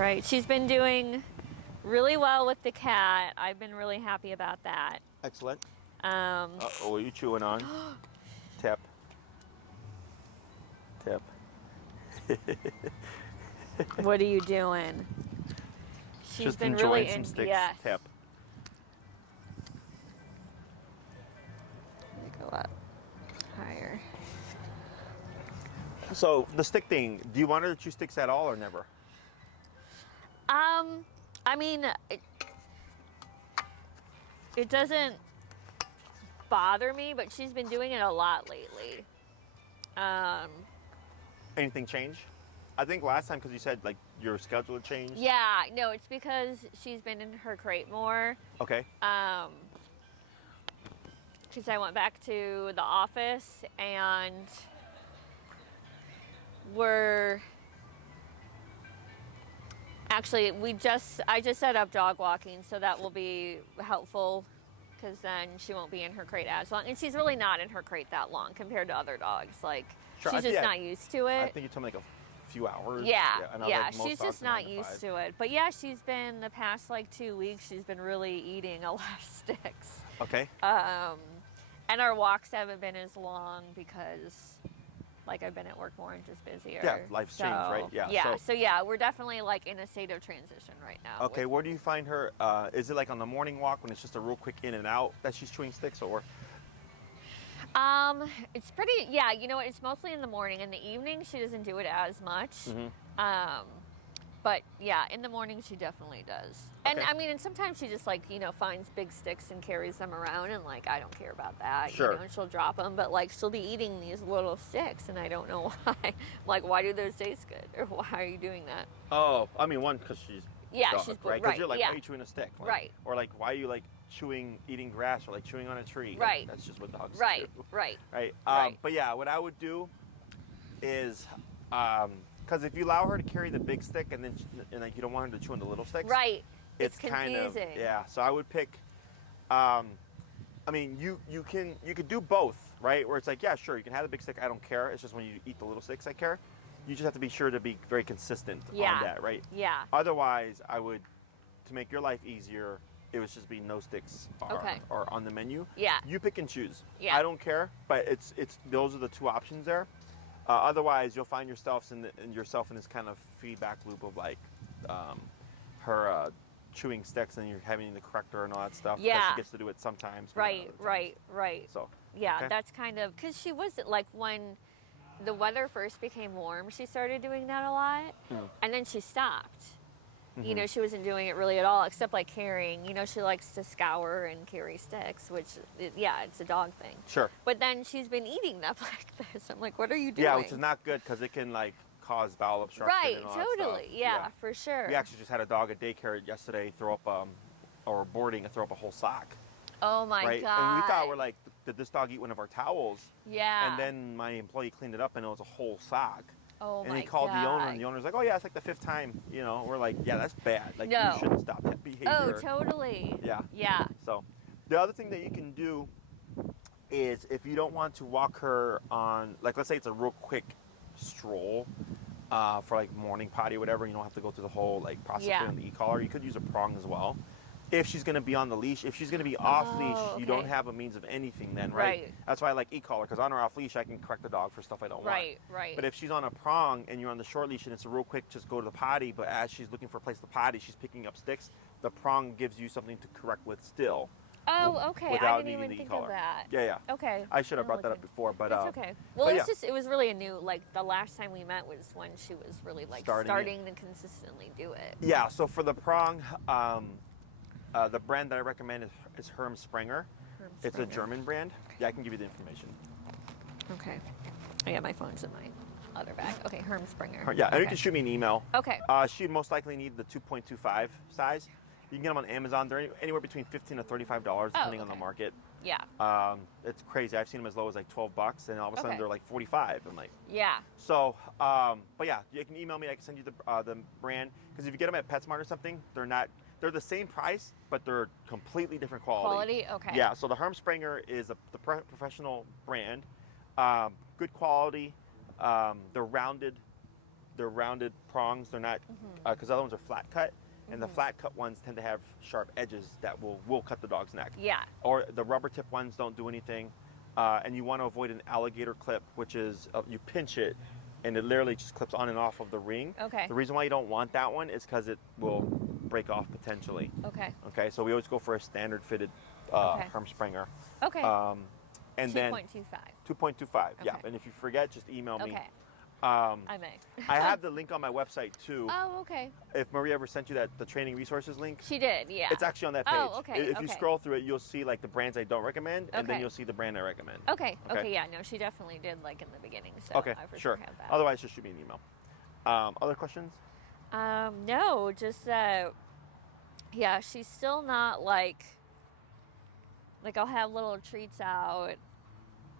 right. She's been doing really well with the cat. I've been really happy about that. Excellent. What are you chewing on? Tip. Tip. What are you doing? She's Just been enjoying really some sticks. yes. Tip. Let me go up higher. So the stick thing, do you want her to chew sticks at all or never? I mean, it doesn't bother me, but she's been doing it a lot lately. Anything change? I think last time, because you said like your schedule had changed. Yeah, no, it's because she's been in her crate more. Okay. Because I went back to the office and I just set up dog walking, so that will be helpful because then she won't be in her crate as long. And she's really not in her crate that long compared to other dogs. Like, Sure, she's just not used to it. I think you told me like a few hours. Yeah, she's just not used to it. But yeah, she's been the past like 2 weeks, she's been really eating a lot of sticks. Okay. And our walks haven't been as long because like I've been at work more and just busier. Yeah, life's changed, right? Yeah. Yeah. So yeah, we're definitely like in a state of transition right now. Okay, where do you find her? Is it like on the morning walk when it's just a real quick in and out that she's chewing sticks, or? It's pretty, yeah, you know what, it's mostly in the morning. In the evening, she doesn't do it as much. Mm-hmm. But yeah, in the morning, she definitely does. And Okay. I mean, and sometimes she just like, finds big sticks and carries them around, and like, I don't care about that. Sure. And she'll drop them, but like, she'll be eating these little sticks, and I don't know why. Like, why do those taste good? Or why are you doing that? Oh, I mean, one, because she's dog, she's right? Because right, you're like, yeah. why are you chewing a stick? Like, Right. Or like, why are you like eating grass or like chewing on a tree? Right. Like, that's just what dogs Right, do. right. Right. Right. But yeah, what I would do is, because if you allow her to carry the big stick and then and like you don't want her to chew on the little sticks, Right. It's confusing. kind of yeah. So I would pick. I mean, you could do both, right? Where it's like, yeah, sure, you can have the big stick. I don't care. It's just when you eat the little sticks, I care. You just have to be sure to be very consistent on that, right? Yeah. Otherwise, I would, to make your life easier, it would just be no sticks are on the menu. Yeah. You pick and choose. Yeah. I don't care, but it's those are the two options there. Otherwise, you'll find yourself in this kind of feedback loop of like her chewing sticks, and you're having to correct her and all that stuff. Yeah. Because she gets to do it sometimes. Right. So. Yeah, okay. that's kind of, because she was like, when the weather first became warm, she started doing that a lot, and then she stopped. Mm-hmm. She wasn't doing it really at all, except like carrying. She likes to scour and carry sticks, which, it's a dog thing. Sure. But then she's been eating them like this. I'm like, what are you doing? Yeah, which is not good because it can like cause bowel obstruction. Right, and all that totally. stuff. Yeah, for sure. We actually just had a dog at daycare yesterday throw up, or boarding, throw up a whole sock. Oh my right? God. And we thought, we're like, did this dog eat one of our towels? Yeah. And then my employee cleaned it up and it was a whole sock. Oh my God. And he called the owner, and the owner's like, oh yeah, it's like the 5th time. We're like, yeah, that's bad. Like, No. you shouldn't stop that behavior. Oh, totally. Yeah. Yeah. So the other thing that you can do is, if you don't want to walk her on, like, let's say it's a real quick stroll for like morning potty or whatever, you don't have to go through the whole like process of the e-collar. You could use a prong as well. If she's going to be on the leash, if she's going to be off leash, you don't have a means of anything then, right? That's why I like e-collar, because on her off leash, I can correct the dog for stuff I don't want. Right. But if she's on a prong and you're on the short leash and it's a real quick, just go to the potty, but as she's looking for a place to potty, she's picking up sticks, the prong gives you something to correct with still. Oh, okay. Without I didn't needing even the think e-collar. of that. Yeah. Okay. I should have brought that up before, but it's okay. Well, but it was really a new, like, the last time we met was when she was really like starting to consistently do it. Yeah. So for the prong, the brand that I recommend is Herm Sprenger. It's a German brand. Yeah, I can give you the information. Okay. Oh, yeah, my phone's in my other bag. Okay, Herm Sprenger. Yeah, and you can shoot me an email. Okay. She'd most likely need the 2.25 size. You can get them on Amazon. They're anywhere between $15 to $35, depending on the market. Yeah. It's crazy. I've seen them as low as like $12, and all of a sudden they're like $45. I'm like, yeah. So, but yeah, you can email me. I can send you the brand, because if you get them at PetSmart or something, they're the same price, but they're completely different quality. Okay. Yeah. So the Herm Sprenger is the professional brand. Good quality. They're rounded. they're rounded prongs. They're not because the other ones are flat cut, and the flat cut ones tend to have sharp edges that will cut the dog's neck. Yeah. Or the rubber tip ones don't do anything, and you want to avoid an alligator clip, which is you pinch it, and it literally just clips on and off of the ring. Okay. The reason why you don't want that one is because it will break off potentially. Okay. Okay, so we always go for a standard fitted Hermsprenger. Okay. And 2.25. then 2.25. Yeah, Okay. and if you forget, just email me. Okay. I may. I have the link on my website too. Oh, okay. If Maria ever sent you the training resources link, She did, yeah. it's actually on that page. Oh, okay, If you scroll through it, you'll see like the brands I don't recommend, and then Okay. you'll see the brand I recommend. Okay. Okay. Okay. Yeah. No, she definitely did like in the beginning. So Okay, I for sure. have that. Otherwise, just shoot me an email. Other questions? No, just yeah, she's still not like I'll have little treats out,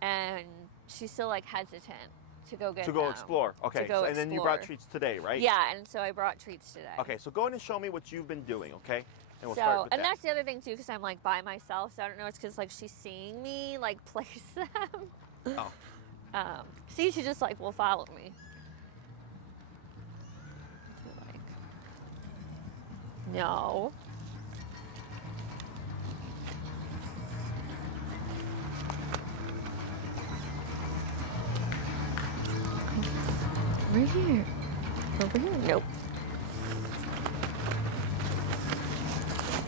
and she's still like hesitant to go get To go them. explore. Okay, go and then you brought explore. treats today, right? Yeah, and so I brought treats today. Okay, so go ahead and show me what you've been doing, okay? And we'll So, start with and that. that's the other thing too, because I'm like by myself, so I don't know. It's because like she's seeing me like place them. Oh. See, she just like will follow me. Like, no. Right here. Over here? Nope.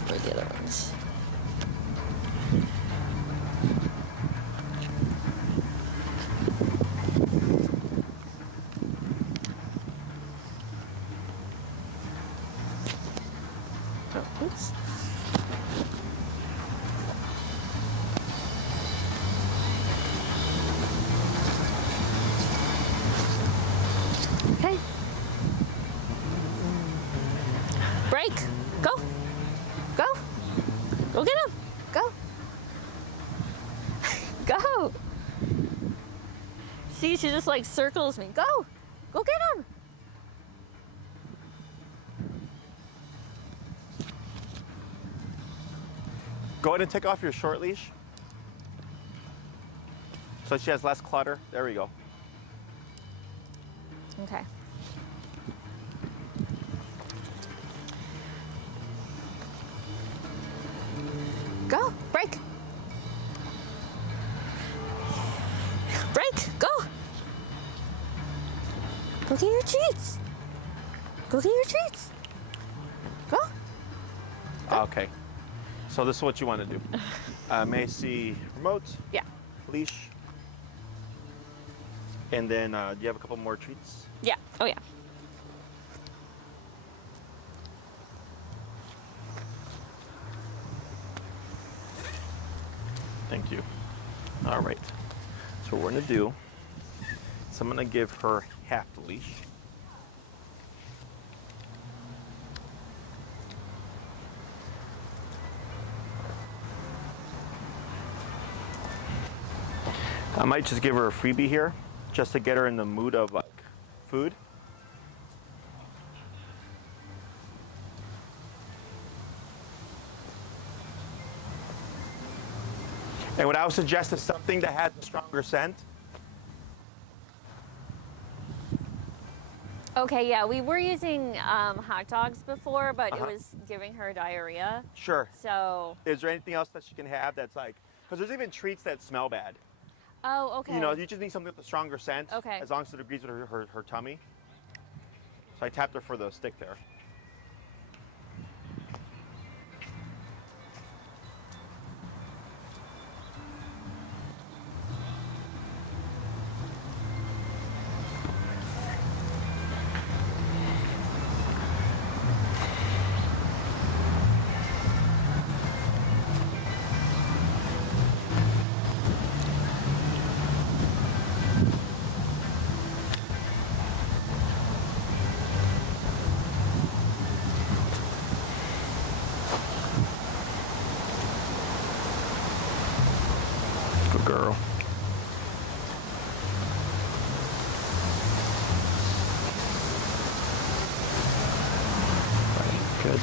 Where are the other ones? Oh, oops. Okay. Break. Go. Go. Go get him. Go. Go. See, she just like circles me. Go. Go get him. Go ahead and take off your short leash. So she has less clutter. There we go. Okay. Go. Break. Break. Go. Go get your treats. Go get your treats. Go. Okay. So this is what you want to do. May I see remote, Yeah. leash, and then do you have a couple more treats? Yeah. Oh, yeah. Thank you. All right. So what we're going to do is I'm going to give her half the leash. I might just give her a freebie here just to get her in the mood of like food. And what I would suggest is something that has a stronger scent. Okay, yeah, we were using hot dogs before, but it was giving her diarrhea. Sure. So, Is there anything else that she can have that's like, because there's even treats that smell bad. oh, okay. You know, you just need something with a stronger scent. Okay. As long as it agrees with her tummy. So I tapped her for the stick there. Good girl. Right, good.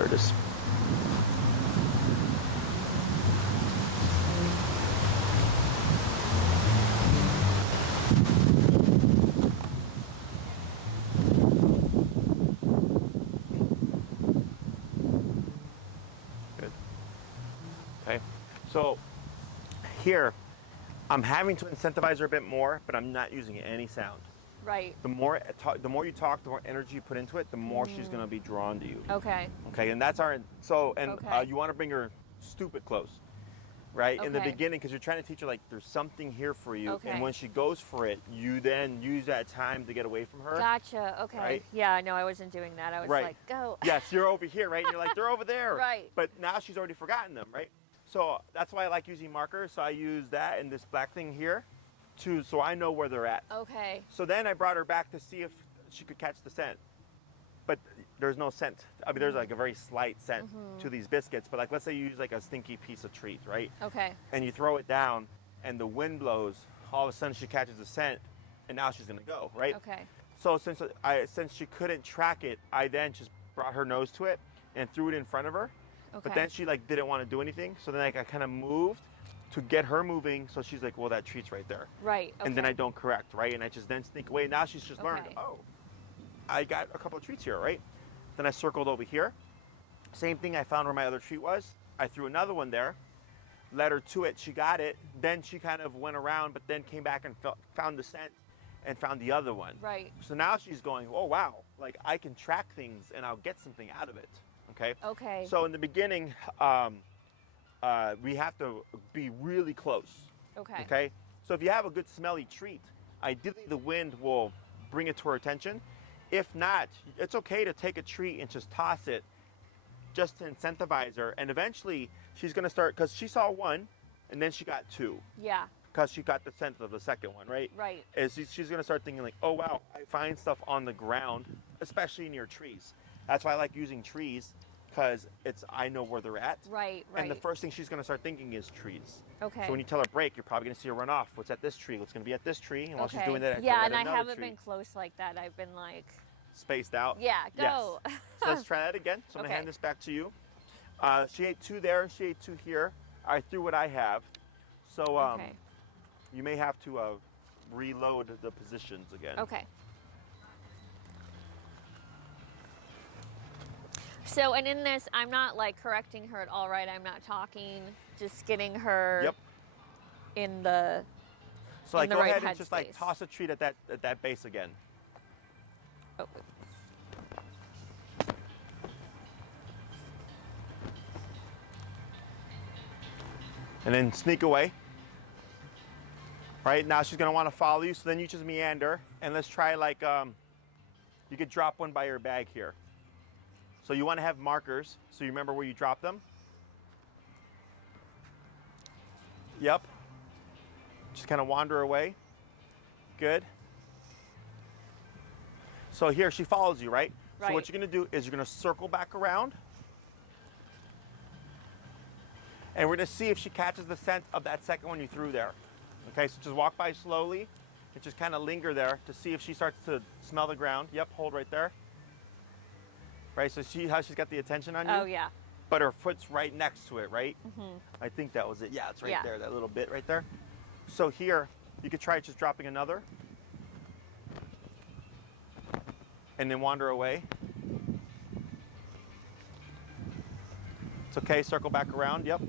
there it is. Good. Okay. So here, I'm having to incentivize her a bit more, but I'm not using any sound. Right. The more you talk, the more energy you put into it, the more she's gonna be drawn to you. Okay. Okay, and that's our Okay. you want to bring her stupid close, right? In the Okay. beginning, because you're trying to teach her like there's something here for you, Okay. and when she goes for it, you then use that time to get away from her. Gotcha. Okay. Right? Yeah, no, I wasn't doing that. I was Right. like, go. Yes, you're over here, right? And you're like, they're over there. Right. But now she's already forgotten them, right? So that's why I like using markers. So I use that and this black thing here, so I know where they're at. Okay. So then I brought her back to see if she could catch the scent. But there's no scent. I mean, there's like a very slight scent to these biscuits. But like, let's say you use like a stinky piece of treat, right? Okay. And you throw it down and the wind blows, all of a sudden she catches the scent and now she's gonna go, right? Okay. So since she couldn't track it, I then just brought her nose to it and threw it in front of her. Okay. But then she like didn't want to do anything. So then like, I kind of moved to get her moving. So she's like, well, that treat's right there. Right. Okay. And then I don't correct, right? And I just then sneak away. Now she's just learned, Okay. oh, I got a couple of treats here, right? Then I circled over here. Same thing, I found where my other treat was. I threw another one there, led her to it. She got it. Then she kind of went around, but then came back and found the scent and found the other one. Right. So now she's going, oh, wow, like I can track things and I'll get something out of it, okay? Okay. So in the beginning, we have to be really close. Okay. Okay. So if you have a good smelly treat, ideally the wind will bring it to her attention. If not, it's okay to take a treat and just toss it just to incentivize her. And eventually she's going to start, because she saw one and then she got two Yeah. because she got the scent of the second one, right? Right. She's going to start thinking like, oh, wow, I find stuff on the ground, especially near trees. That's why I like using trees, because I know where they're at. Right. Right. And the first thing she's going to start thinking is trees. Okay. So when you tell her break, you're probably going to see her run off. What's at this tree? What's going to be at this tree? And while she's Okay. doing that, Yeah, at and I another haven't tree. been close like that. I've been like, Spaced out. yeah, go. Yes. So let's try that again. So I'm going Okay. to hand this back to you. She ate two there and she ate two here. I threw what I have. So Okay. you may have to reload the positions again. Okay. So, and in this, I'm not like correcting her at all, right? I'm not talking, just getting her Yep. in the. So like the go right ahead and just like headspace. toss a treat at that base again. Oh. And then sneak away. Right, now she's gonna wanna follow you, so then you just meander, and let's try like, you could drop one by your bag here. So you wanna have markers, so you remember where you dropped them. Yep. Just kinda wander away. Good. So here, she follows you, right? So what Right. you're gonna do is you're gonna circle back around, and we're gonna see if she catches the scent of that second one you threw there. Okay, so just walk by slowly and just kind of linger there to see if she starts to smell the ground. Yep, hold right there. Right, so see how she's got the attention on you? Oh, yeah. But her foot's right next to it, right? I think that was it. Yeah, it's right Yeah. there, that little bit right there. So here, you could try just dropping another. And then wander away. It's okay, circle back around, yep.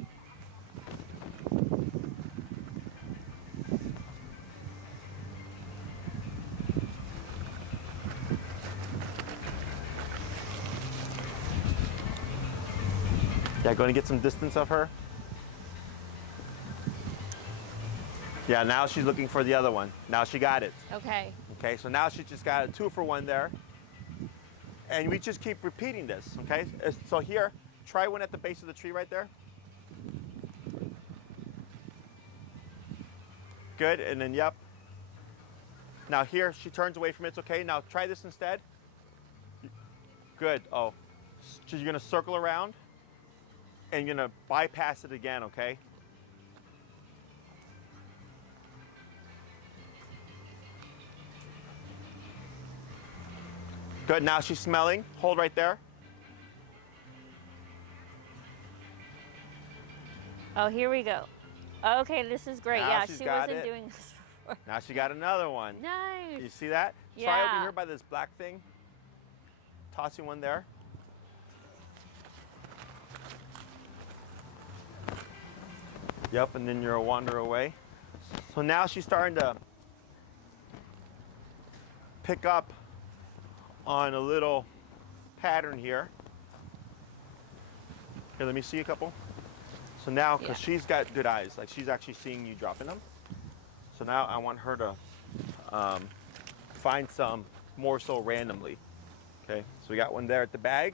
Yeah, going to get some distance of her. Yeah, now she's looking for the other one. Now she got it. Okay. Okay, so now she just got a 2-for-1 there. And we just keep repeating this, okay? So here, try one at the base of the tree right there. Good, and then yep. Now here, she turns away from it, it's okay. Now try this instead. Good, oh. So you're gonna circle around and you're gonna bypass it again, okay? Good, now she's smelling. Hold right there. Oh, here we go. Okay, this is great. Now Yeah, she's she got wasn't it. doing this before. Now she got another one. Nice. You see that? Yeah. Try over here by this black thing. Tossing one there. Yep, and then you'll wander away. So now she's starting to pick up on a little pattern here. Here, let me see a couple. So now, because she's got good eyes, like she's actually seeing you dropping them. So now I want her to find some more so randomly. Okay, so we got one there at the bag.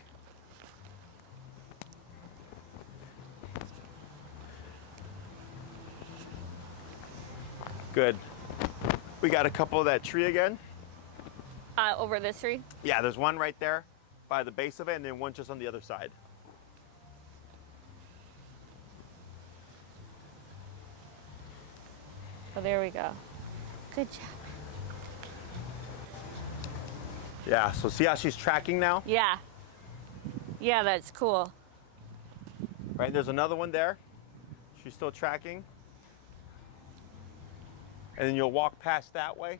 Good. We got a couple of that tree again. Over this tree? Yeah, there's one right there by the base of it, and then one just on the other side. Oh, there we go. Good job. Yeah, so see how she's tracking now? Yeah. Yeah, that's cool. Right, there's another one there. She's still tracking. And then you'll walk past that way.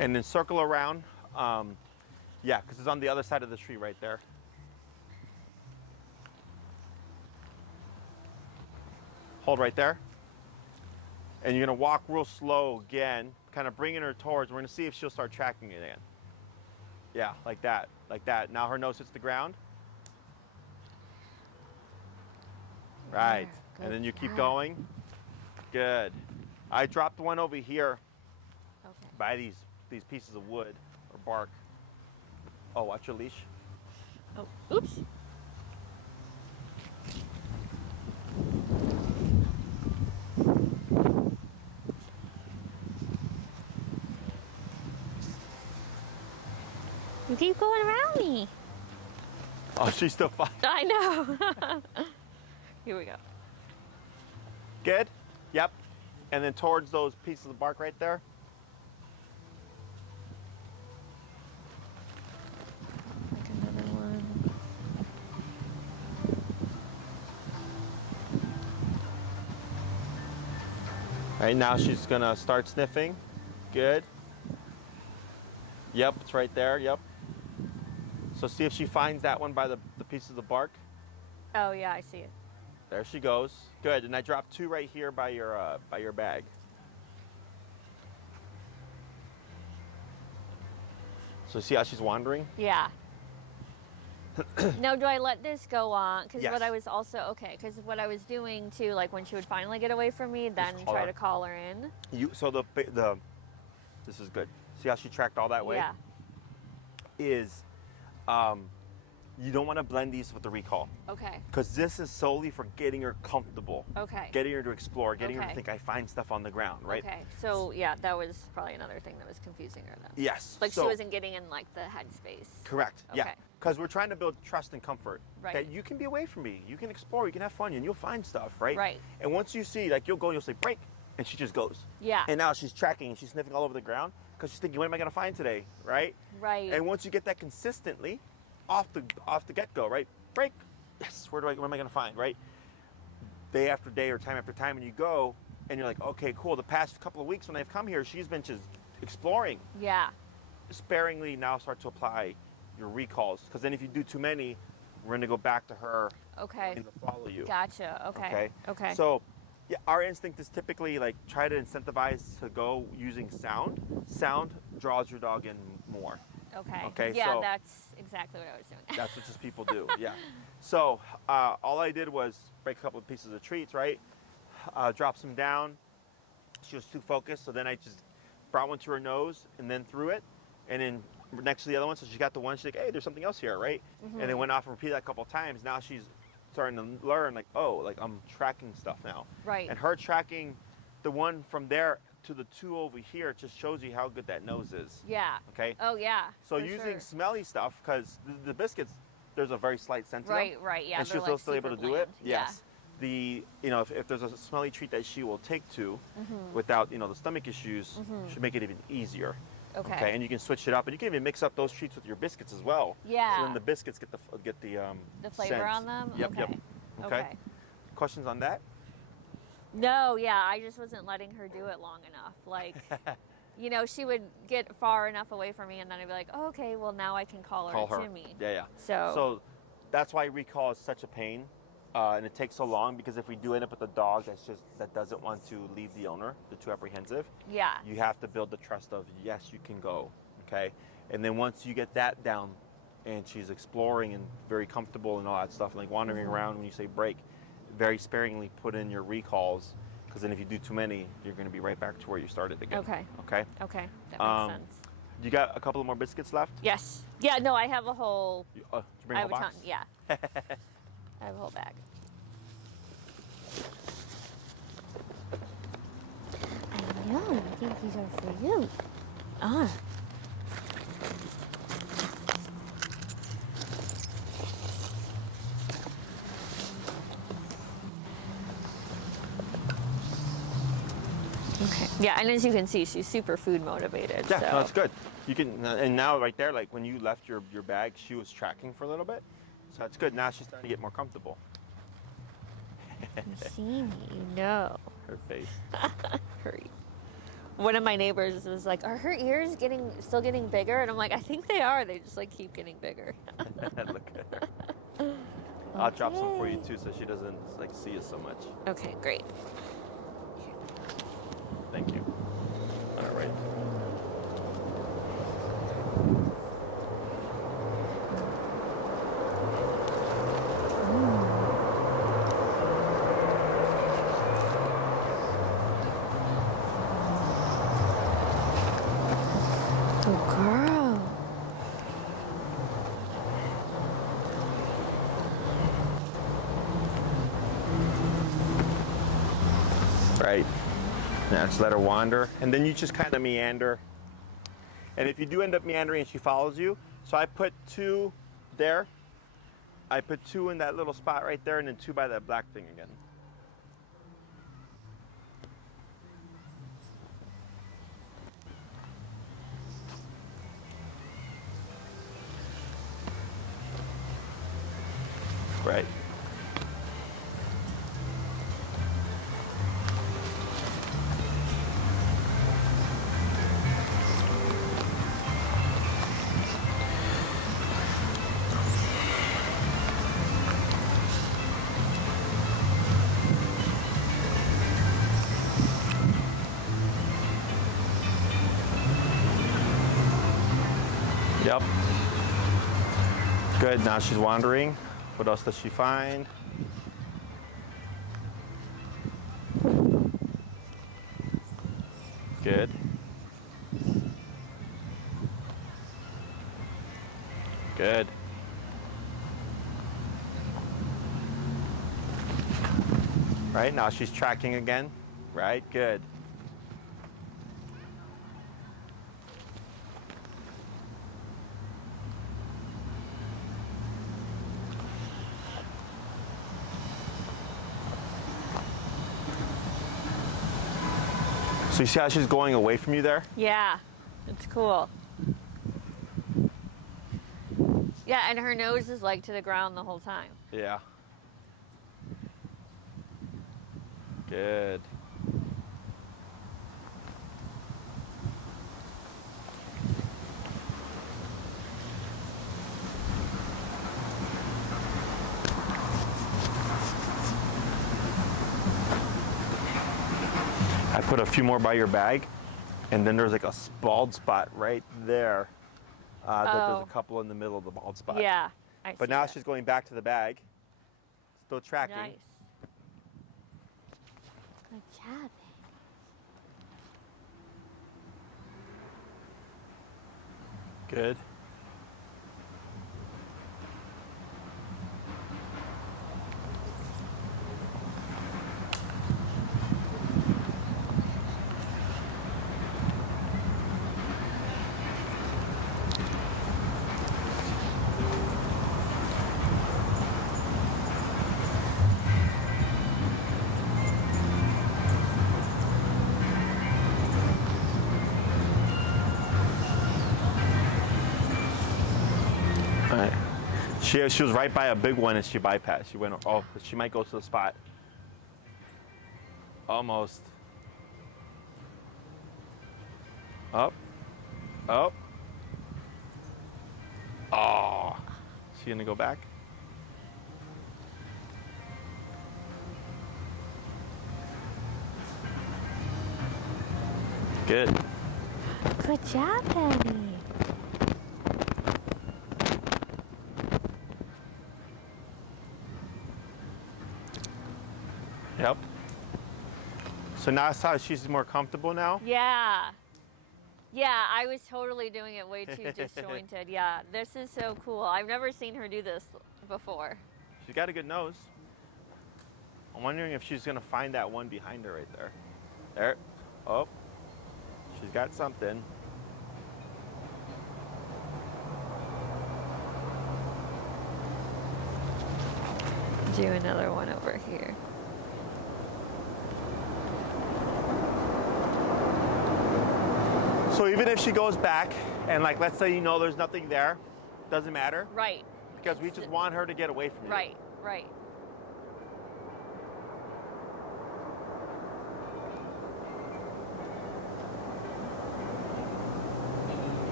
And then circle around. Yeah, because it's on the other side of the tree right there. Hold right there. And you're gonna walk real slow again, kind of bringing her towards. We're gonna see if she'll start tracking it again. Yeah, like that, like that. Now her nose hits the ground. Right, and then you keep going. Good. I dropped one over here by these pieces of wood or bark. Oh, watch your leash. Oh, oops. You keep going around me. Oh, she's still fine. I know. Here we go. Good? Yep. And then towards those pieces of bark right there. Like another one. Right now she's gonna start sniffing. Good. Yep, it's right there. Yep. So see if she finds that one by the pieces of bark. Oh yeah, I see it. There she goes. Good. And I dropped two right here by your bag. So see how she's wandering? Yeah. Now, do I let this go on? Because Yes. what I was also because what I was doing too, like when she would finally get away from me, then call try her. to call her in. So this is good. See how she tracked all that way? Yeah. Is you don't want to blend these with the recall. Okay. Because this is solely for getting her comfortable. Okay. Getting her to explore, getting her to Okay. think I find stuff on the ground, right? Okay. So yeah, that was probably another thing that was confusing her then. Yes. Like so, she wasn't getting in like the headspace. Correct. Yeah. Okay. Because we're trying to build trust and comfort. Right. That you can be away from me. You can explore. You can have fun, and you'll find stuff, right? Right. And once you see, like, you'll go, you'll say break, and she just goes. Yeah. And now she's tracking, and she's sniffing all over the ground because she's thinking, what am I gonna find today, right? Right. And once you get that consistently, off the get-go, right? Break. Yes. What am I gonna find, right? Day after day or time after time, and you go, and you're like, okay, cool. The past couple of weeks when I've come here, she's been just exploring. Yeah. Sparingly now start to apply your recalls, because then if you do too many, we're gonna go back to her Okay. and follow you. Gotcha. Okay. Okay. So, yeah, our instinct is typically like try to incentivize to go using sound. Sound draws your dog in more. Okay. Okay, Yeah, so- that's exactly what I was doing. That's what just people do. Yeah. So all I did was break a couple of pieces of treats, right? Drop some down. She was too focused, so then I just brought one to her nose and then threw it, and then next to the other one, so she got the one. She's like, "Hey, there's something else here, right?" Mm-hmm. And then went off and repeated that a couple of times. Now she's starting to learn, like, oh, like I'm tracking stuff now. Right. And her tracking the one from there to the two over here just shows you how good that nose is. Yeah. Okay. Oh yeah. So for using sure. smelly stuff, because the biscuits, there's a very slight scent to them. Right. Right. Yeah. And they're, she's like, still able super to do it. bland. Yeah. Yes. If there's a smelly treat that she will take to, without the stomach issues, should make it even easier. Okay. And you can switch it up, and you can even mix up those treats with your biscuits as well. Yeah. So then the biscuits get the flavor scents. on them. Yep. Okay. Yep. Okay. Questions on that? No, yeah, I just wasn't letting her do it long enough. Like, you know, she would get far enough away from me, and then I'd be like, oh, okay, well, now I can call her to me. Yeah. So that's why recall is such a pain, and it takes so long, because if we do end up with a dog that doesn't want to leave the owner, they're too apprehensive. Yeah. You have to build the trust of, yes, you can go, okay? And then once you get that down, and she's exploring and very comfortable and all that stuff, like wandering around when you say break, very sparingly put in your recalls, because then if you do too many, you're going to be right back to where you started again. Okay. Okay? Okay, that makes sense. You got a couple of more biscuits left? Yes. Yeah, no, I have a whole... Did you bring a whole box? Yeah. I have a whole bag. I know, I think these are for you. Ah. Okay. Yeah, and as you can see, she's super food motivated. Yeah, so. no, that's good. You can, and now right there, like when you left your bag, she was tracking for a little bit, so that's good. Now she's starting to get more comfortable. You see me, you know. Her face. Hurry. One of my neighbors was like, "Are her ears still getting bigger?" And I'm like, "I think they are. They just like keep getting bigger." Look at her. I'll drop some for you too, so she doesn't like see us so much. Okay, great. Thank you. All right. Good girl. Right. Now just let her wander, and then you just kind of meander. And if you do end up meandering and she follows you, so I put 2 there. I put 2 in that little spot right there, and then 2 by that black thing again. Right. Yep. Good, now she's wandering. What else does she find? Good. Good. Right, now she's tracking again. Right, good. So you see how she's going away from you there? Yeah, it's cool. Yeah, and her nose is like to the ground the whole time. Yeah. Good. I put a few more by your bag, and then there's like a bald spot right there. There's a couple in the middle of the bald spot. Yeah, I see But now that. she's going back to the bag, still tracking. Nice. Good job. Good. right. She was right by a big one and she bypassed. She went, oh, she might go to the spot. Almost. Up. Up. Oh. She gonna go back? Good. Good job, Penny. Yep. So now it's how she's more comfortable now? Yeah. Yeah, I was totally doing it way too disjointed. Yeah, this is so cool. I've never seen her do this before. She's got a good nose. I'm wondering if she's gonna find that one behind her right there. There. Oh. She's got something. Do another one over here. So even if she goes back and like, let's say, there's nothing there, doesn't matter. Right. Because we just want her to get away from you. Right, right.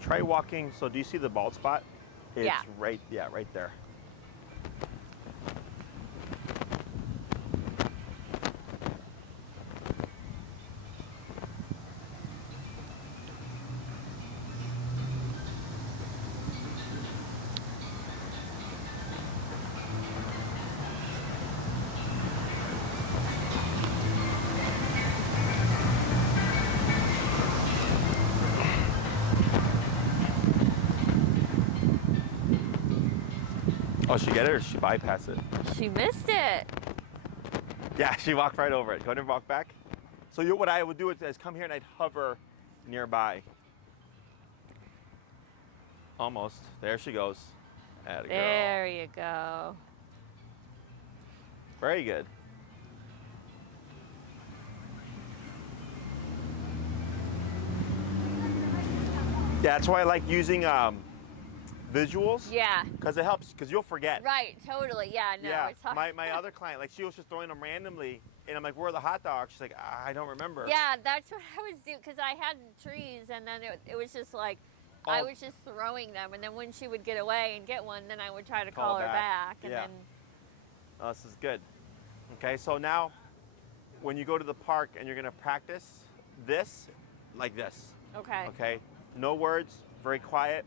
Try walking. So do you see the bald spot? It's Yeah. right there. Oh, she get it or she bypass it? She missed it. Yeah, she walked right over it. Go ahead and walk back. So what I would do is come here and I'd hover nearby. Almost. There she goes. Atta girl. There you go. Very good. Yeah, that's why I like using visuals. Yeah. Because it helps, because you'll forget. Right, totally. Yeah, no, Yeah, it's hard. my other client, like she was just throwing them randomly, and I'm like, where are the hot dogs? She's like, I don't remember. Yeah, that's what I was doing, because I had trees, and then it was just like, I was just throwing them, and then when she would get away and get one, then I would try to call her back, and then... Oh, this is good. Okay, so now, when you go to the park and you're gonna practice this, like this. Okay. Okay, no words, very quiet.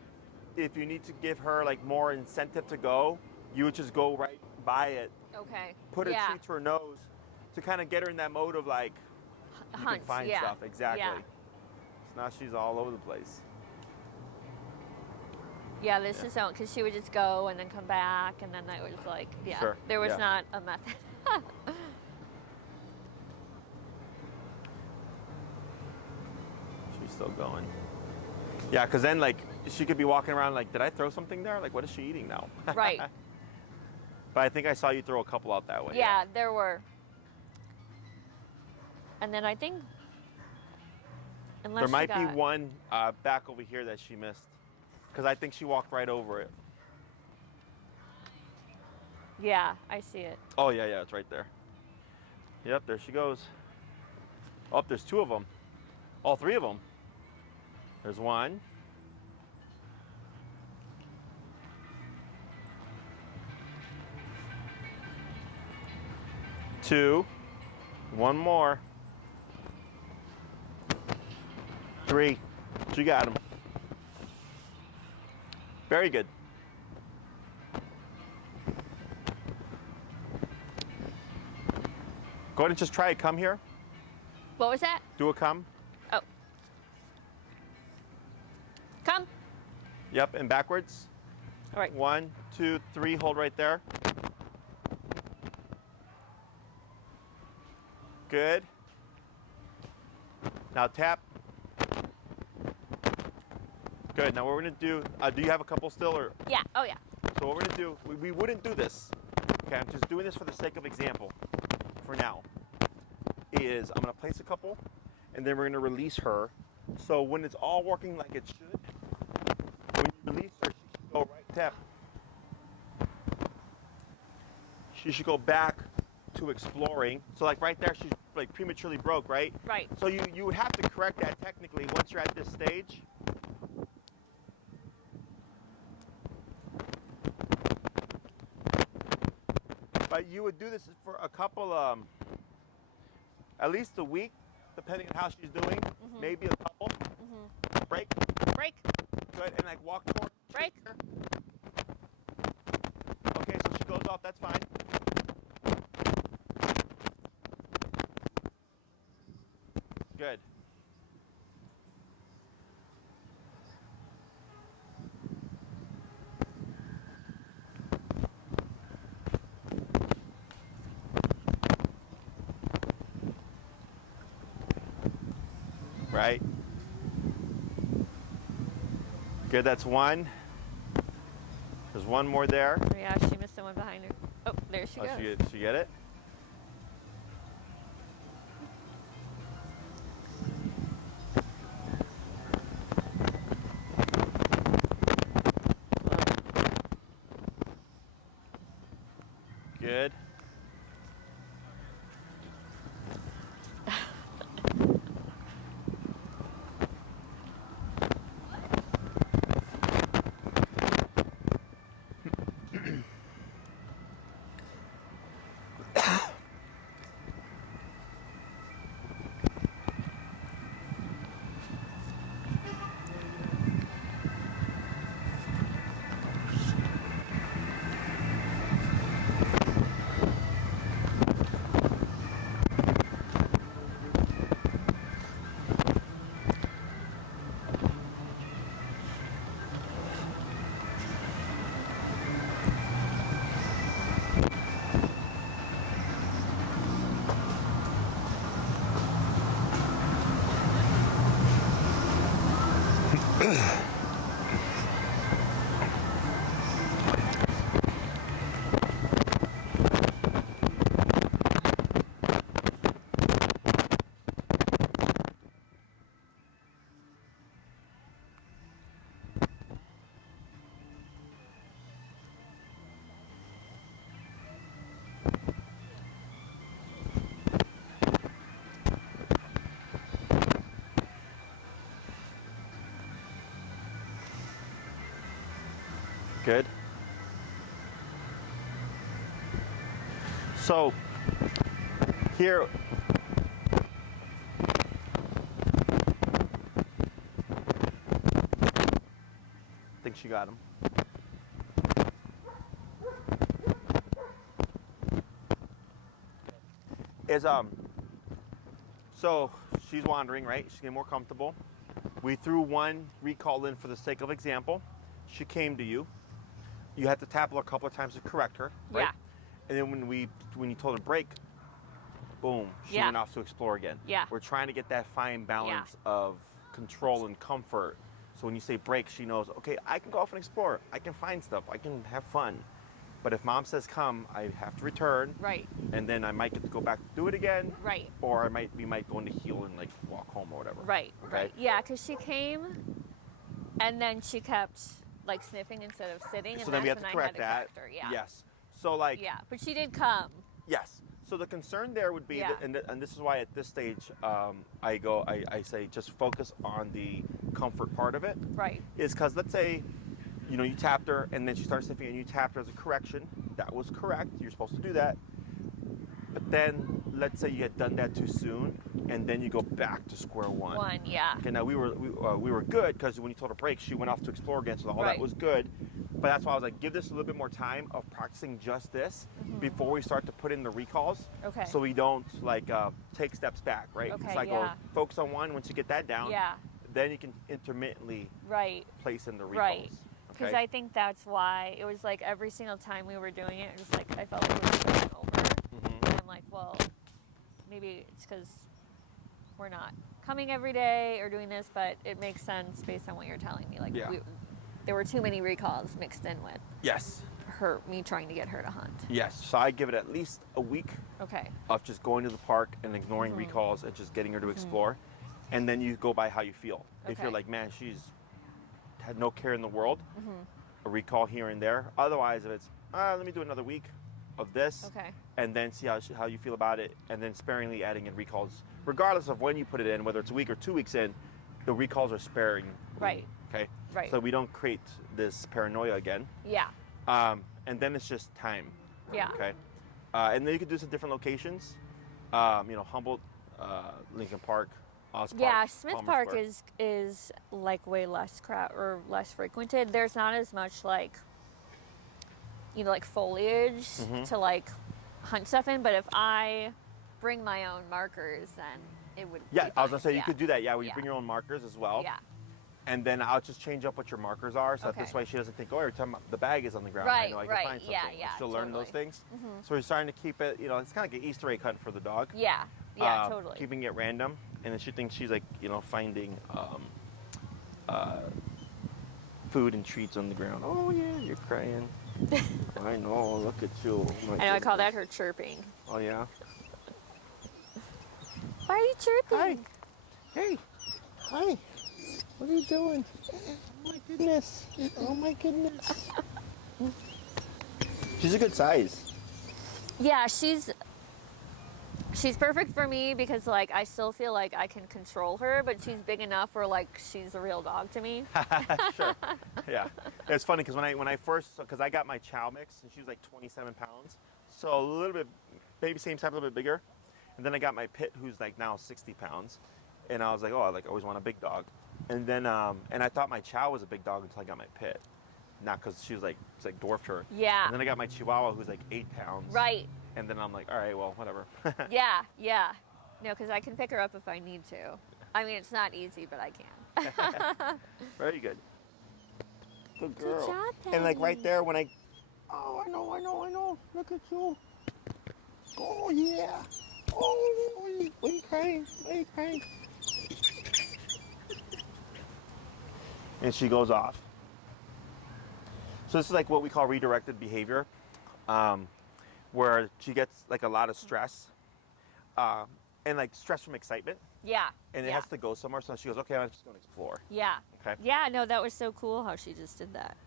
If you need to give her like more incentive to go, you would just go right by it. Okay. Put a treat to her nose to kind of get her in that mode of like, you can find stuff. Exactly. Yeah. So now she's all over the place. Yeah, this is on, because she would just go and then come back, and then that was like, Sure. there was not a method. She's still going. Yeah, because then like she could be walking around like, did I throw something there? Like, what is she eating now? Right. But I think I saw you throw a couple out that way. Yeah, there were. And then I think, unless there might she be got, one back over here that she missed, because I think she walked right over it. Yeah, I see it. Oh yeah, it's right there. Yep, there she goes. Oh, there's two of them. All three of them. There's one. Two. One more. Three. She got him. Very good. Go ahead and just try it. Come here. What was that? Do a come. Oh. Come. Yep, and backwards. All right. 1, 2, 3. Hold right there. Good. Now tap. Good. Now what we're gonna do you have a couple still, or? Yeah. Oh, yeah. So what we're gonna do, we wouldn't do this. Okay, I'm just doing this for the sake of example for now. Is I'm gonna place a couple, and then we're going to release her. So when it's all working like it should, when you release her, she should go right step. She should go back to exploring. So like right there, she's like prematurely broke, right? Right. So you would have to correct that technically once you're at this stage. But you would do this for a couple, at least a week, depending on how she's doing. Maybe a couple. Break. Break. Good. And like walk toward. Break. Okay, so she goes off. That's fine. Good. Right. Good, that's one. There's one more there. Oh, yeah, she missed the one behind her. Oh, there she goes. She get it? Good. Good. So here, I think she got him. So she's wandering, right? She's getting more comfortable. We threw one recall in for the sake of example. She came to you. You had to tap her a couple of times to correct her, right? Yeah. And then when you told her break, boom, she Yeah. went off to explore again. Yeah. We're trying to get that fine balance of control and comfort. So when you say break, she knows, okay, I can go off and explore. I can find stuff. I can have fun. But if mom says come, I have to return. Right. And then I might get to go back do it again. Right. Or we might go into heel and like walk home or whatever. Right. Okay? Right. Yeah, because she came, and then she kept like sniffing instead of sitting, and So then we that's have to when I correct had to that. correct her. Yeah. Yes. So like. Yeah, but she did come. Yes. So the concern there would be, Yeah. and this is why at this stage I say just focus on the comfort part of it. Right. Is because let's say, you tapped her and then she started sniffing and you tapped her as a correction. That was correct. You're supposed to do that. But then let's say you had done that too soon, and then you go back to square one. Yeah. Okay. Now we were good because when you told her break, she went off to explore again, so all Right. that was good. But that's why I was like, give this a little bit more time of practicing just this before we start to put in the recalls. Okay. So we don't take steps back, right? Okay, So I go yeah. focus on one. Once you get that down, Yeah. then you can intermittently Right. place in the recalls. Right. Because Okay? I think that's why it was like every single time we were doing it, it was like I felt like we were starting over. And I'm like, well, maybe it's because we're not coming every day or doing this, but it makes sense based on what you're telling me. Like, Yeah. there were too many recalls mixed in with Yes. me trying to get her to hunt. Yes. So I give it at least a week Okay. of just going to the park and ignoring recalls and just getting her to explore. and then you go by how you feel. If you're Okay. like, man, she's had no care in the world, Mm-hmm. a recall here and there. Otherwise, if it's, let me do another week of this, Okay. and then see how you feel about it, and then sparingly adding in recalls, regardless of when you put it in, whether it's a week or 2 weeks in, the recalls are sparing. Right. Okay. Right. So we don't create this paranoia again. Yeah. And then it's just time. Yeah. Okay. And then you could do this at different locations. Humboldt, Lincoln Park, Oz Park. Yeah, Smith Palmer Park Square. is like way less less frequented. There's not as much like like foliage to like hunt stuff in, but if I bring my own markers, then it would Yeah, be I was gonna fine. say you could do that. Yeah, where you Yeah. bring your own markers as well. Yeah. And then I'll just change up what your markers are, so that this Okay. way she doesn't think, oh, every time the bag is on the ground, I Right, know I can right. find something. Yeah, yeah, She'll learn those totally. things. So we're starting to keep it, it's kind of like an Easter egg hunt for the dog. Yeah. Yeah, totally. Keeping it random, and then she thinks she's like, finding food and treats on the ground. Oh yeah, you're crying. I know. Look at you. Oh, my I know I call that goodness. her chirping. Oh yeah. Why are you chirping? Hey. Hi. What are you doing? Oh my goodness. Oh my goodness. She's a good size. Yeah, she's perfect for me because like I still feel like I can control her, but she's big enough where like she's a real dog to me. Sure. Yeah. It's funny because when I first, because I got my chow mix and she was like 27 pounds, so a little bit, maybe same size, a little bit bigger, and then I got my pit who's like now 60 pounds, and I was like, oh, I always want a big dog, and then and I thought my chow was a big dog until I got my pit, not because she was like dwarfed her. Yeah. And then I got my chihuahua who's like 8 pounds. Right. And then I'm like, all right, well, whatever. Yeah, yeah. No, because I can pick her up if I need to. I mean, it's not easy, but I can. Very good. Good girl. job, And like right Patty. there when oh, I know. Look at you. Oh, yeah. Oh, why are you crying? Why are you crying? And she goes off. So this is like what we call redirected behavior, where she gets like a lot of stress, and like stress from excitement, Yeah. and it yeah. has to go somewhere. So she goes, okay, I'm just going to explore. Yeah. Okay. Yeah, no, that was so cool how she just did that.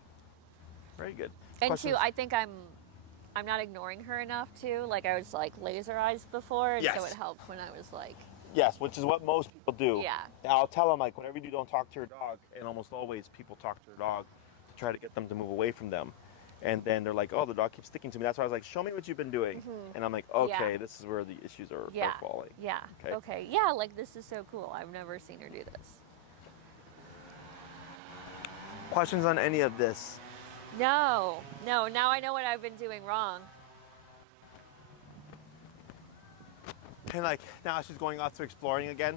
Very good. And Questions? too, I think I'm not ignoring her enough too. Like I was like laser eyes before, and so Yes. it helped when I was like, Yes, which is what most people do. Yeah. I'll tell them, like, whenever you don't talk to your dog, and almost always people talk to their dog to try to get them to move away from them. And then they're like, oh, the dog keeps sticking to me. That's why I was like, show me what you've been doing. And I'm like, okay, Yeah. this is where the issues are yeah, falling. yeah, Okay. okay, yeah, like this is so cool. I've never seen her do this. Questions on any of this? No, now I know what I've been doing wrong. And like, now she's going off to exploring again.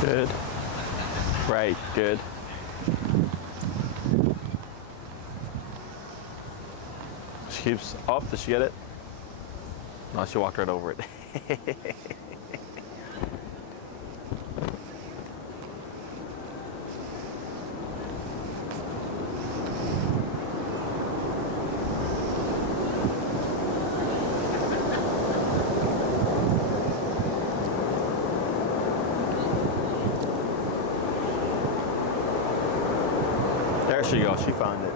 Good. Right, good. She keeps up. Does she get it? No, she walked right over it. There she goes. She found it.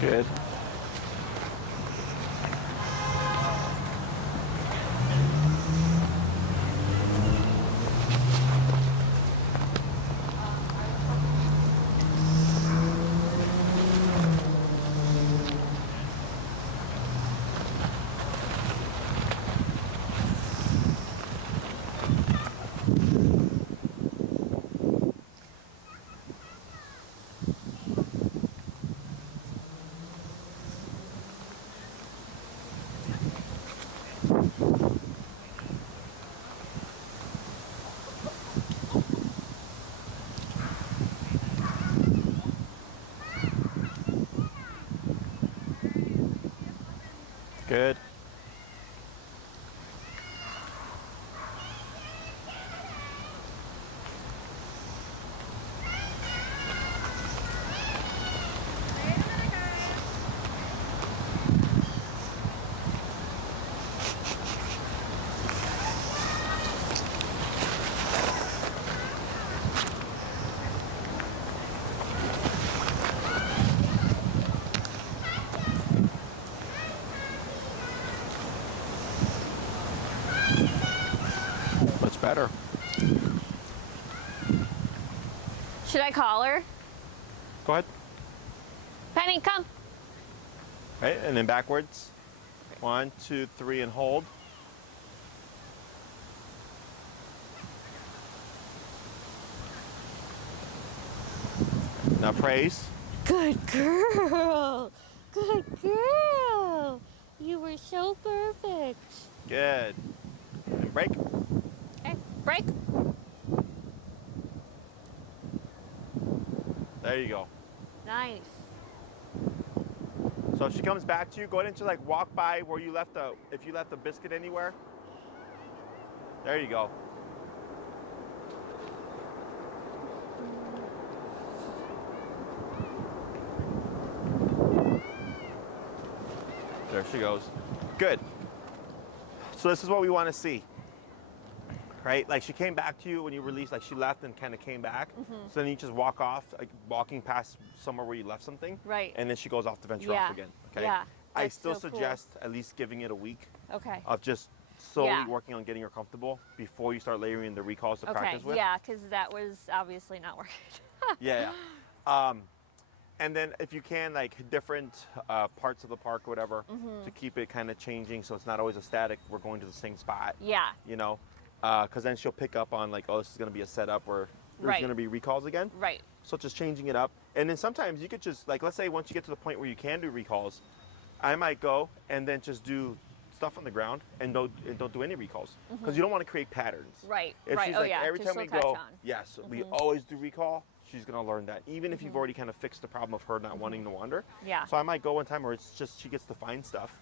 Good. Good. Much better. Should I call her? Go ahead. Penny, come. Right, and then backwards. 1, 2, 3, and hold. Now praise. Good girl. Good girl. You were so perfect. Good. And break. Okay, break. There you go. Nice. So if she comes back to you, go ahead and just like walk by where you left the, if you left the biscuit anywhere. There you go. There she goes. Good. So this is what we want to see. Right? Like she came back to you when you released, like she left and kind of came back. So then you just walk off, like walking past somewhere where you left something. Right. And then she goes off to venture off again. Okay. Yeah. I That's still so cool. suggest at least giving it a week Okay. of just slowly Yeah. working on getting her comfortable before you start layering the recalls to Okay. practice with. Yeah, because that was obviously not working. Yeah. And then if you can, like different parts of the park or whatever, to keep it kind of changing so it's not always a static, we're going to the same spot. Yeah. You know, because then she'll pick up on like, oh, this is going to be a setup where there's Right. going to be recalls again. Right. So just changing it up. And then sometimes you could just, like, let's say once you get to the point where you can do recalls, I might go and then just do stuff on the ground and don't do any recalls. Because you don't want to create patterns. Right. If right. she's Oh like, yeah. every 'cause time we she'll catch go, on. yes, we always do recall, she's going to learn that. Even if you've already kind of fixed the problem of her not wanting to wander. Yeah. So I might go one time where it's just she gets to find stuff.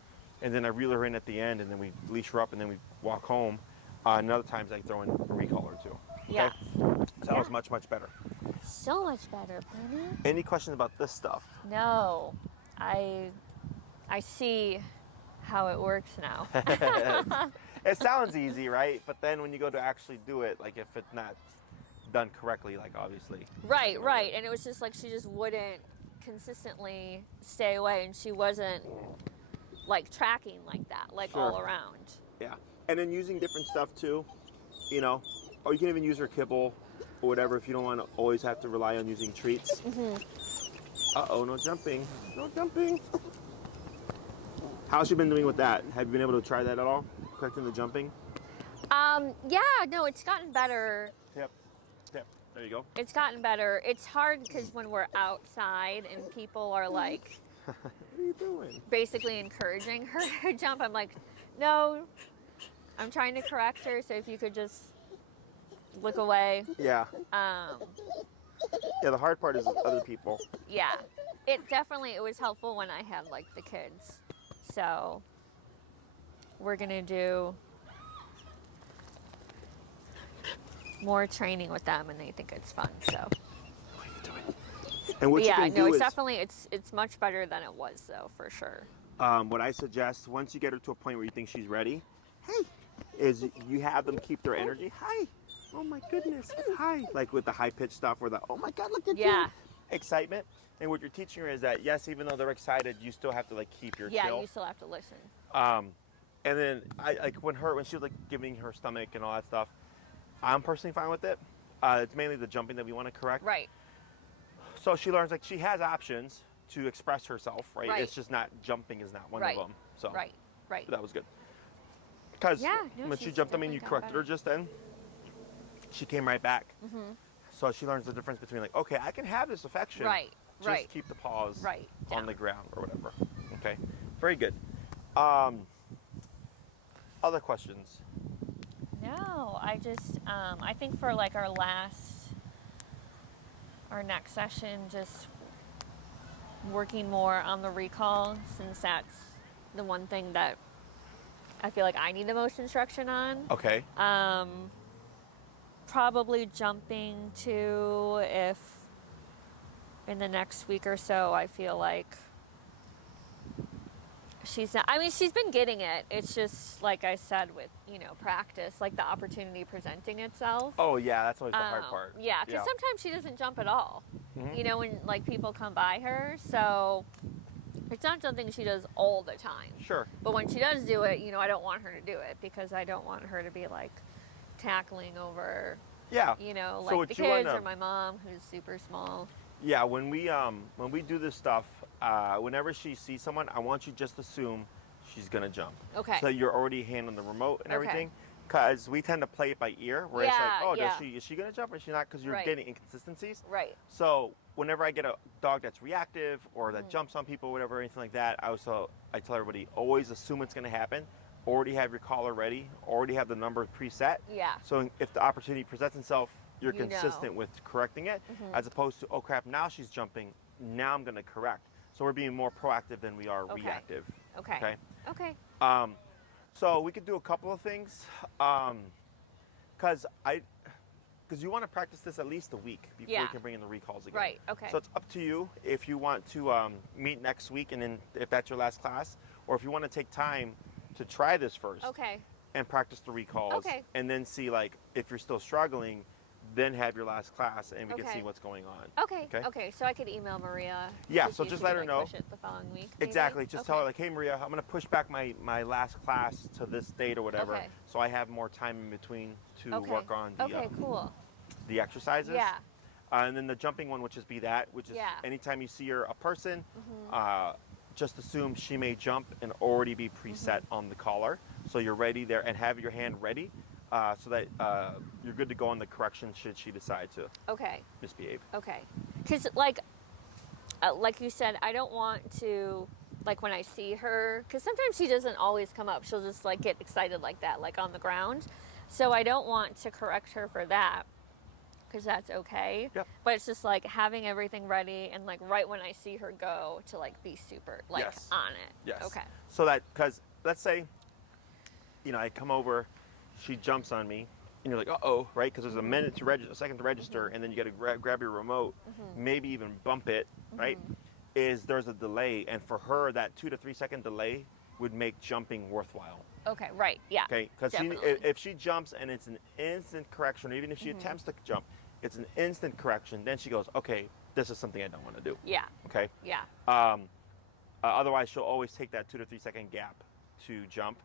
And then I reel her in at the end and then we leash her up and then we walk home. And other times I throw in a recall or two. Yeah. So that was much, much better. So much better, Penny. Any questions about this stuff? No, I see how it works now. It sounds easy, right? But then when you go to actually do it, like if it's not done correctly, like obviously. Right, right. And it was just like she just wouldn't consistently stay away, and she wasn't like tracking like that, like Sure. all around. Yeah. And then using different stuff too, you know, or you can even use her kibble or whatever if you don't want to always have to rely on using treats. Uh-oh, no jumping. No jumping. How's she been doing with that? Have you been able to try that at all? Correcting the jumping? Yeah, no, it's gotten better. Yep. Yep. There you go. It's gotten better. It's hard because when we're outside and people are like What are you doing? basically encouraging her to jump, I'm like, no, I'm trying to correct her, so if you could just look away. Yeah. Um, Yeah, the hard part is with other people. yeah, it was helpful when I had like the kids. So we're gonna do more training with them, and they think it's fun. So What are you doing? And what you yeah, can no, do it's is, definitely it's much better than it was though, for sure. what I suggest, once you get her to a point where you think she's ready, is you have them keep their energy. Hi. Oh my goodness. Hi. Like with the high pitched stuff or the, oh my God, look at Yeah. you. Excitement. And what you're teaching her is that, yes, even though they're excited, you still have to like keep your Yeah, chill. you still have to listen. And then I like when she was like giving her stomach and all that stuff, I'm personally fine with it. It's mainly the jumping that we want to correct. Right. So she learns like she has options to express herself, right? Right. It's just not jumping is not one Right. of them. So Right. Right. that was good. Because Yeah, no, when she she's jumped, I mean, you definitely corrected gotten her just then. She came right back. So she learns the difference between like, okay, I can have this affection. Right. Just Right. keep the paws Right. on Down. the ground or whatever. Okay. Very good. Other questions? No, I just I think for like our next session, just working more on the recall, since that's the one thing that I feel like I need the most instruction on. Okay. Probably jumping to, if in the next week or so I feel like she's not, I mean, she's been getting it. It's just like I said, with, practice, like the opportunity presenting itself. Oh yeah, that's always the hard part. Yeah, because sometimes she doesn't jump at all. When like people come by her, so it's not something she does all the time. Sure. But when she does do it, I don't want her to do it, because I don't want her to be like tackling over, Yeah. like what the you kids wanna- or my mom, who's super small. Yeah, when we do this stuff, whenever she sees someone, I want you just to assume she's gonna jump. Okay. So you're already handling the remote and Okay. everything, because we tend to play it by ear, where it's like, Yeah, oh, yeah. is she gonna jump or is she not? Because you're Right. getting inconsistencies. Right. So whenever I get a dog that's reactive or that jumps on people, whatever, anything like that, I tell everybody, always assume it's gonna happen. Already have your collar ready. Already have the number preset. Yeah. So if the opportunity presents itself, you're You know. consistent with correcting it, as opposed to, oh crap, now she's jumping, now I'm gonna correct. So we're being more proactive than we are Okay. reactive. Okay. Okay. Okay. So we could do a couple of things, because you want to practice this at least a week before you Yeah. can bring in the recalls again. Right. Okay. So it's up to you if you want to meet next week, and then if that's your last class, or if you want to take time to try this first. Okay. And practice the recalls. Okay. And then see, like, if you're still struggling, then have your last class and we can Okay. see what's going on. Okay. Okay. Okay. So I could email Maria. Yeah, to so see if just she let could, her know. Push it the following week. Maybe? Exactly. Just tell her, Okay. like, hey, Maria, I'm going to push back my last class to this date or whatever. Okay. So I have more time in between to Okay. work on Okay. Cool. the exercises. Yeah. And then the jumping one, which is Yeah. anytime you see her, a person, just assume she may jump and already be preset on the collar. So you're ready there and have your hand ready so that you're good to go on the correction should she decide to Okay. misbehave. Okay. Because like you said, I don't want to, like, when I see her, because sometimes she doesn't always come up. She'll just like get excited like that, like on the ground. So I don't want to correct her for that, because that's okay. Yep. But it's just like having everything ready, and like right when I see her go, to like be super like Yes. on it. Yes. Okay. So that, because let's say, I come over, she jumps on me, and you're like, uh-oh, right? Because there's a minute to register, a second to register, and then you got to grab your remote, maybe even bump it, right? There's a delay, and for her, that 2 to 3 second delay would make jumping worthwhile. Okay. Right. Yeah. Okay, because Definitely. if she jumps and it's an instant correction, or even if she attempts to jump, it's an instant correction, then she goes, okay, this is something I don't want to do. Yeah. Okay. Yeah. Otherwise, she'll always take that 2 to 3 second gap to jump,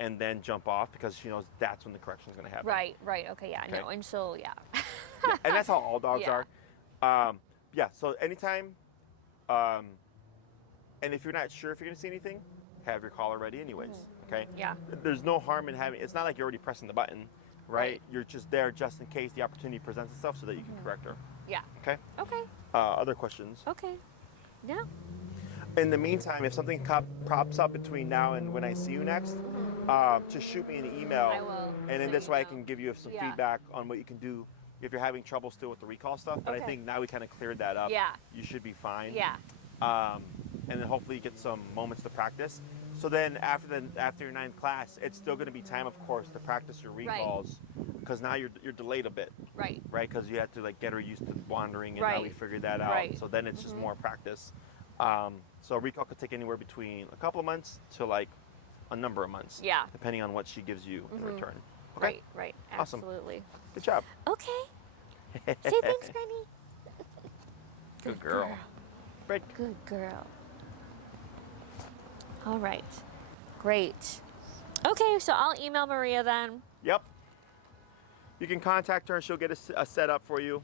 and then jump off because she knows that's when the correction is going to happen. Right. Right. Okay. Yeah. Okay. No. And she'll. Yeah. Yeah, and that's how all dogs Yeah. are. Yeah. So anytime, and if you're not sure if you're going to see anything, have your collar ready anyways. Okay. Yeah. There's no harm in having. It's not like you're already pressing the button, right? Right. You're just there just in case the opportunity presents itself, so that you can correct her. Yeah. Okay. Okay. Other questions? Okay. Yeah. In the meantime, if something pops up between now and when I see you next, just shoot me an email. I will. And then So this you way I know. can give you some Yeah. feedback on what you can do if you're having trouble still with the recall stuff. But I Okay. think now we kind of cleared that up. Yeah. You should be fine. Yeah. And then hopefully you get some moments to practice. So then after your 9th class, it's still going to be time, of course, to practice your recalls, because now you're delayed a bit, Right. right? Because you have to like get her used to wandering, and now we Right. figured that out. Right. So then it's just more practice. So recall could take anywhere between a couple of months to like a number of months. Yeah. Depending on what she gives you in return. Okay. Right. Right. Awesome. Absolutely. Good job. Okay. Say thanks, Benny. Good girl. Fred. Good girl. All right. Great. Okay, so I'll email Maria then. Yep. You can contact her and she'll get a set up for you.